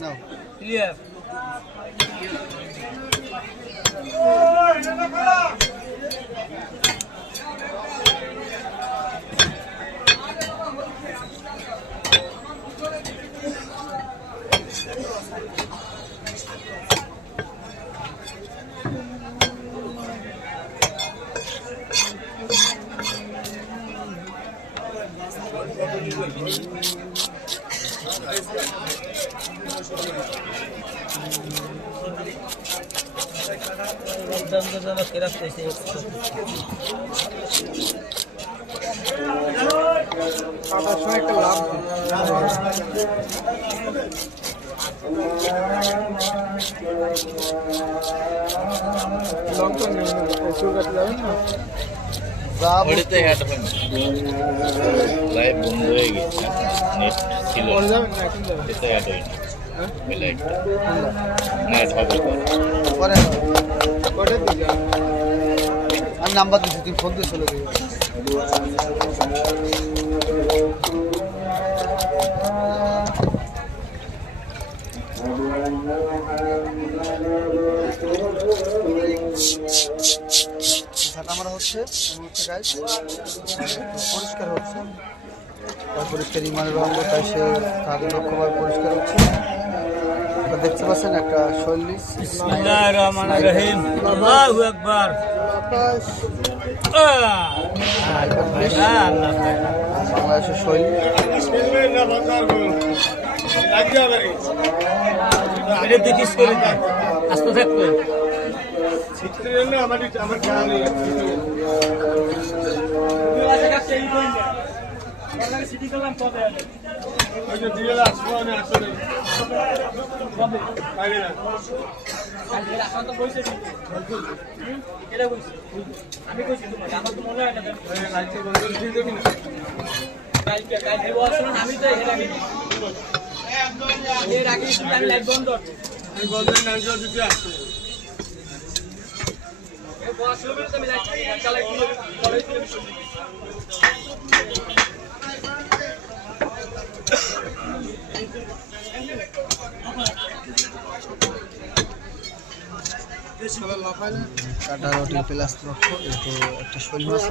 নাও clear একটা লাভ লঙ্কা চুল কাটতে যাবেন না লাইভ বন্ধ হয়ে গেছে নেট ছিল যাবেন না এখন যাবেন এতে অ্যাড হয়নি নেট হবে পরে কটার দিকে আমি নাম্বার দিচ্ছি তুমি ফোন দিয়ে চলে যাবে আমরা হচ্ছে পরিষ্কার হচ্ছে পরিষ্কার ইমানের রঙ তাই সে তার লক্ষ্যভাবে পরিষ্কার হচ্ছে দেখতে পাচ্ছেন একটা শৈলী বিসমিল্লাহির রহমানির রহিম আল্লাহু আকবার বাংলাদেশের শৈলী দেখিস করে আস্তে থাকবে কাটা রুটি প্লাস একটা শৈল মাছ